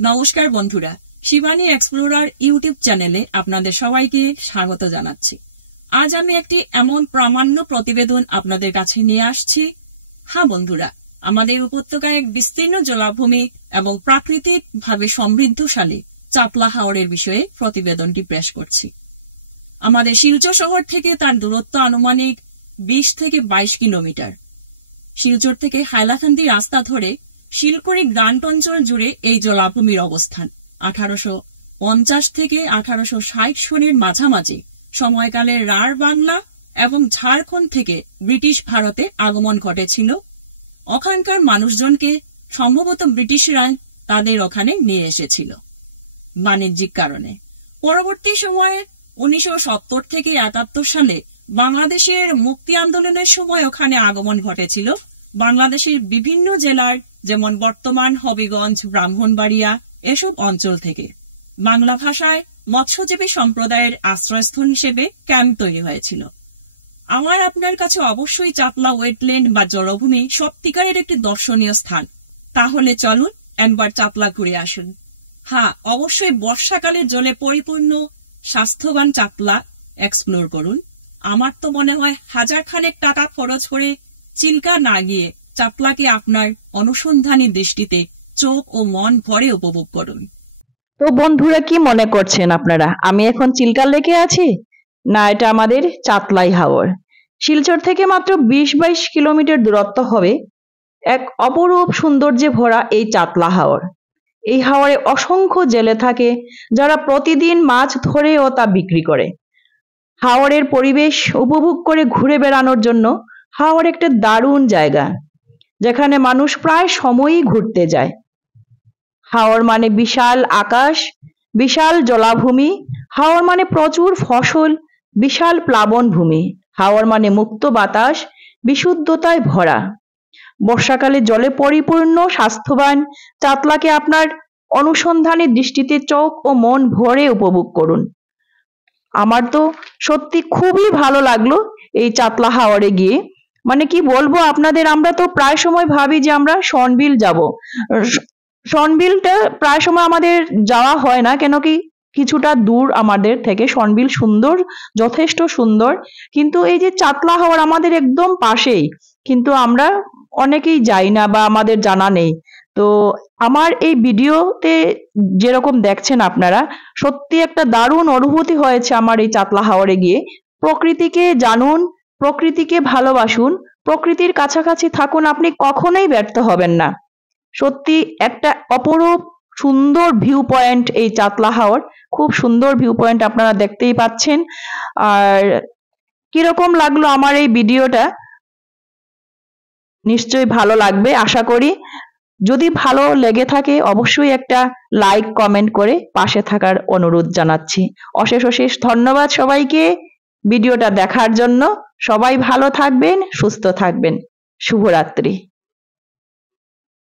নমস্কার বন্ধুরা, Shivani explorer YouTube চ্যানেলে আপনাদের সবাইকে স্বাগত জানাচ্ছি। আজ আমি একটি এমন প্রামাণ্য প্রতিবেদন আপনাদের কাছে নিয়ে আসছি। হ্যাঁ বন্ধুরা, আমাদের উপত্যকায় এক বিস্তীর্ণ জলাভূমি এবং প্রাকৃতিক ভাবে সমৃদ্ধশালী চাপলা হাওরের বিষয়ে প্রতিবেদনটি পেশ করছি। আমাদের শিলচর শহর থেকে তার দূরত্ব আনুমানিক 20 থেকে 22 কিলোমিটার। শিলচর থেকে হাইলাকান্দি রাস্তা ধরে শিলকুড়ি গ্রান্ট অঞ্চল জুড়ে এই জলাভূমির অবস্থান। 1850 থেকে 1860 সনের মাঝামাঝি সময়কালে রাঢ় বাংলা এবং ঝাড়খণ্ড থেকে ব্রিটিশ ভারতে আগমন ঘটেছিল। ওখানকার মানুষজনকে সম্ভবত ব্রিটিশরা তাদের ওখানে নিয়ে এসেছিল বাণিজ্যিক কারণে। পরবর্তী সময়ে 1970 থেকে 71 সালে বাংলাদেশের মুক্তি আন্দোলনের সময় ওখানে আগমন ঘটেছিল বাংলাদেশের বিভিন্ন জেলার, যেমন বর্তমান হবিগঞ্জ, ব্রাহ্মণবাড়িয়া এসব অঞ্চল থেকে। বাংলা ভাষায় মৎস্যজীবী সম্প্রদায়ের আশ্রয়স্থল হিসেবে ক্যাম্প তৈরি হয়েছিল। আমার আপনার কাছে অবশ্যই চাপলা ওয়েটল্যান্ড বা জলভূমি সত্যিকারের একটি দর্শনীয় স্থান। তাহলে চলুন একবার চাপলা ঘুরে আসুন। হ্যাঁ, অবশ্যই বর্ষাকালের জলে পরিপূর্ণ স্বাস্থ্যবান চাপলা এক্সপ্লোর করুন। আমার তো মনে হয় 1000 খানেক টাকা খরচ করে চিল্কা না গিয়ে চাপলাকে আপনার অনুসন্ধানী দৃষ্টিতে চোখ ও মন ভরে উপভোগ করুন। তো বন্ধুরা, কি মনে করছেন আপনারা? আমি এখন চিল্কা লেকে আছি না এটা আমাদের চাপলাই হাওর? শিলচর থেকে মাত্র 20-22 কিলোমিটার দূরত্ব হবে এক অপরূপ সৌন্দর্যে ভরা এই চাপলা হাওর। এই হাওরে অসংখ্য জেলে থাকে যারা প্রতিদিন মাছ ধরে ও তা বিক্রি করে। হাওরের পরিবেশ উপভোগ করে ঘুরে বেড়ানোর জন্য হাওর একটা দারুণ জায়গা, যেখানে মানুষ প্রায় সময়ই ঘুরতে যায়। হাওর মানে বিশাল আকাশ, বিশাল জলাভূমি। হাওর মানে প্রচুর ফসল, বিশাল প্লাবন ভূমি। হাওর মানে মুক্ত বাতাস, বিশুদ্ধতায় ভরা। বর্ষাকালে জলে পরিপূর্ণ স্বাস্থ্যবান চাপলাকে আপনার অনুসন্ধানী দৃষ্টিতে চোখ ও মন ভরে উপভোগ করুন। আমার তো সত্যি খুবই ভালো লাগলো এই চাপলা হাওরে গিয়ে। মানে কি বলবো আপনাদের, আমরা তো প্রায় সময় ভাবি যে আমরা শনবিল যাব। শনবিলটা প্রায় সময় আমাদের যাওয়া হয় না, কেন কি কিছুটা দূর আমাদের থেকে। শনবিল সুন্দর, যথেষ্ট সুন্দর, কিন্তু এই যে চাপলা হাওর আমাদের একদম পাশেই, কিন্তু আমরা অনেকেই যাই না বা আমাদের জানা নেই। তো আমার এই ভিডিওতে যেরকম দেখছেন আপনারা, সত্যি একটা দারুণ অনুভূতি হয়েছে আমার এই চাপলা হাওরে গিয়ে। প্রকৃতিকে জানুন, প্রকৃতিকে ভালোবাসুন, প্রকৃতির কাছাকাছি থাকুন, আপনি কখনোই ব্যর্থ হবেন না। সত্যি একটা অপরূপ সুন্দর ভিউ পয়েন্ট এই চাপলা হাওর। খুব সুন্দর ভিউ পয়েন্ট, আপনারা দেখতেই পাচ্ছেন। আর কিরকম লাগলো আমার এই ভিডিওটা? নিশ্চয়ই ভালো লাগবে আশা করি। যদি ভালো লেগে থাকে অবশ্যই একটা লাইক, কমেন্ট করে পাশে থাকার অনুরোধ জানাচ্ছি। অশেষ অশেষ ধন্যবাদ সবাইকে ভিডিওটা দেখার জন্য। সবাই ভালো থাকবেন, সুস্থ থাকবেন। শুভরাত্রি।